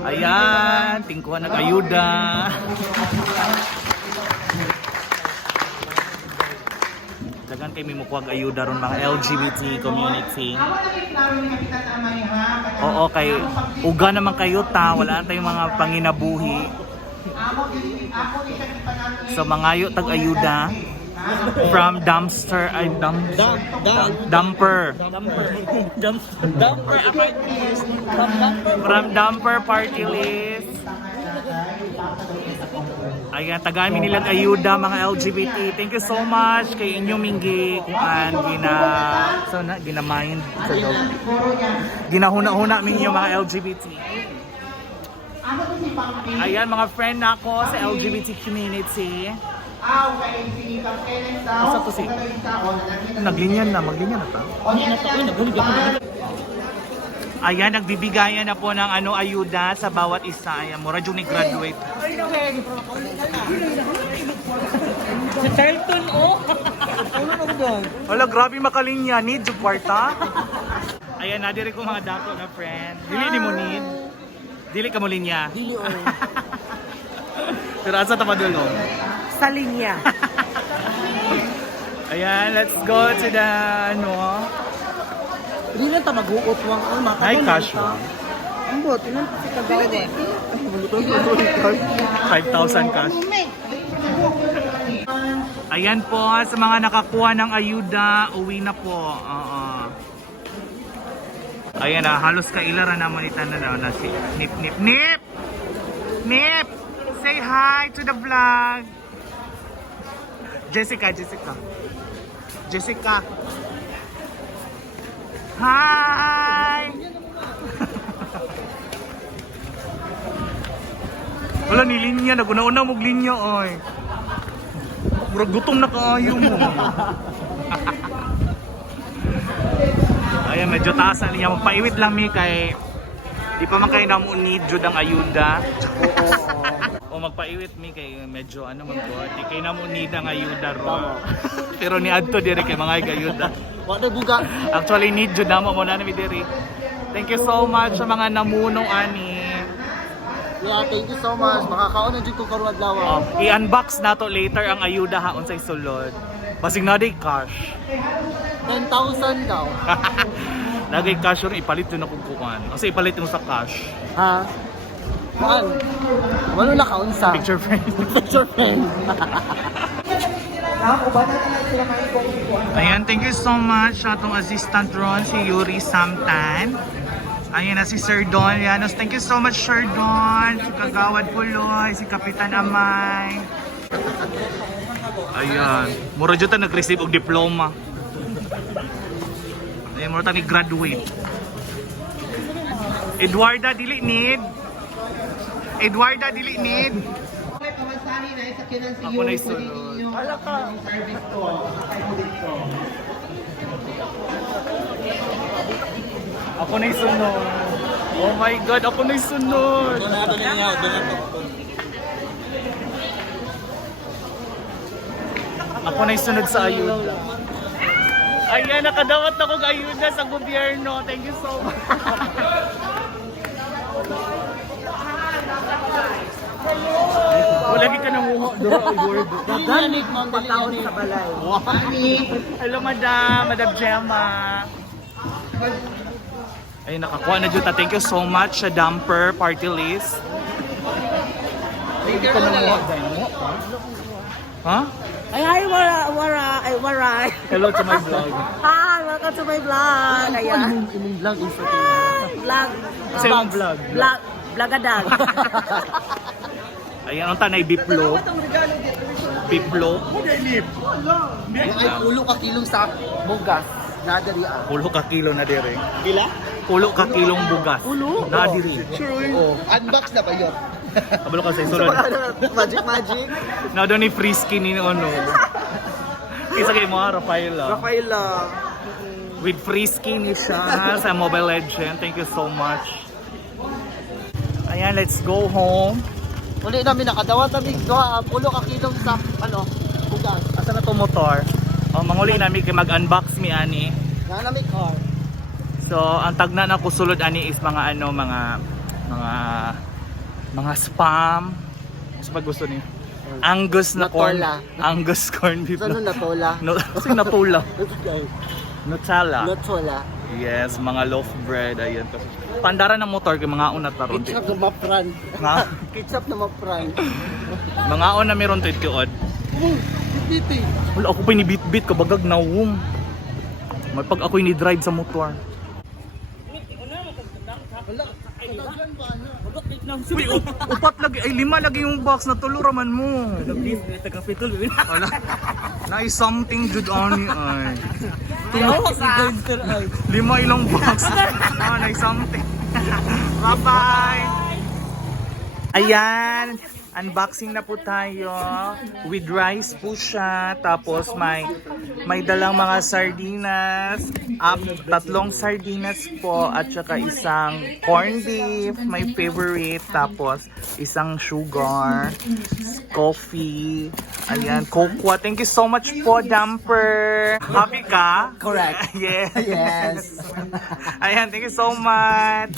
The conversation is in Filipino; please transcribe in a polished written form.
Ayan, tingkuhan nag-ayuda. Dagan kay may mukuhag ayuda ron mga LGBT community. Oo, kay uga naman kayo ta, wala tayong mga panginabuhi. So mangayo tag ayuda from dumpster ay dumper. From dumper party list. Ayan, tagami nilang ayuda mga LGBT. Thank you so much kay inyo minggi kuan ginamind sa dog. Ginahuna-huna minyo mga LGBT. Ayan mga friend nako sa LGBT community. Asa to si? Naglinyan na, maglinyan na ta. Ayan, nagbibigayan na po ng ayuda sa bawat isa. Ayan, mura yung ni-graduate. Sa Charlton, oh! Wala, grabe makalinya. Need yung kwarta. Ayan, nadiri ko mga dato na friend. Dili ni mo need. Dili ka mo linya. Dili, oh. Pero asa ta padulo? Sa linya. Ayan, let's go to the Hindi lang ta mag-uot wang Ay, cash mo. Ang bot, ilan si kagawa? 5,000 cash. Ayan po, sa mga nakakuha ng ayuda, uwi na po. Ayan na, halos kailaran naman ita na si Nip Nip Nip! Nip! Say hi to the vlog! Jessica. Hi! Wala ni linya, naguna-una mong linya oy. Murag gutom na kaayo mo. Ayan, medyo taas na linya. Magpaiwit lang mi kay di pa man kayo namunid jud ang ayuda. O magpaiwit mi kay medyo magbuhat. Di kayo namunid ang ayuda ro. Pero ni adto diri kay mga ayuda. Wala buga. Actually, need jud namo mo na ni diri. Thank you so much sa mga namunong ani. Yeah, thank you so much. Makakaon na dyan ko karuad lawa. I-unbox na to later ang ayuda ha unsay sulod. Basig na day cash. 10,000 daw. Lagay cash ron ipalit yun ako kukuan. Kasi ipalit mo sa cash. Ha? Maan? Walo na kaunsa. Picture frame. Picture frame. Ayan, thank you so much sa atong assistant ron, si Yuri Samtan. Ayan na si Sir Don Llanos. Thank you so much, Sir Don. Si Kagawad Puloy, si Kapitan Amay. Ayan. Mura dyan ta nag-receive og diploma. Ayan, mura ta ni-graduate. Edwarda, dili need. Ako na isunod. Wala ka. Ako na isunod. Oh my God, ako na isunod. Ako na isunod sa ayuda. Ayan, nakadawat ako ng ayuda sa gobyerno. Thank you so much. Wala ka nanguha. Gaganit mo ang pataon sa balay. Hello, Madam Gemma. Ay, nakakuha na dyan. Thank you so much sa Dumper Party List. Hindi ka nanguha. Ha? Ay, wara. Hello to my vlog. Hi, welcome to my vlog. Ayan. Imong vlog is Vlog. Sa imong vlog. Vlogadag. Ayan, ang tanay biplo. Biplo. Ay, ulo ka kilong sa bugas. Nadari ah. Pulo ka kilo na dire. Bila? Pulo ka kilong bugas. Ulo? Na dire. Oh. Unbox na ba yun? Kabalo ka sa isulod. Magic. Na doon ni Frisky ni ano. Isa kay mo, Rafaela. With Frisky ni siya sa Mobile Legend. Thank you so much. Ayan, let's go home. Uli namin nakadawat namin ulo ka kilong sa bugas. Asa na to motor? Manguli namin kay mag-unbox mi ani. Nga namin car. So, ang tagna na kusulod ani is mga mga spam. Sa pag gusto niyo. Angus na corn. Natola. Angus corn beef. Ano natola? No, kasi natula. Nutella. Natola. Yes, mga loaf bread. Ayan. Pandara ng motor kay mga unat na ron. Ketchup na mapran. Nga. Ketchup na mapran. Mga una meron 20 odd. Titi. Wala ako pa inibit-bit kabagag na wum. May pag ako ini-drive sa motor. Uy, upat lagi. Ay, 5 lagi yung box na tulo raman mo. Wala. Na something good on you. Ay. 5 ilang box. Na something. Bye-bye. Ayan. Unboxing na po tayo. With rice po siya. Tapos may dalang mga sardinas. 3 sardinas po. At saka isang corned beef. My favorite. Tapos isang sugar. Coffee. Ayan. Cocoa. Thank you so much po, Damper. Happy ka? Correct. Yes. Yes. Ayan. Thank you so much.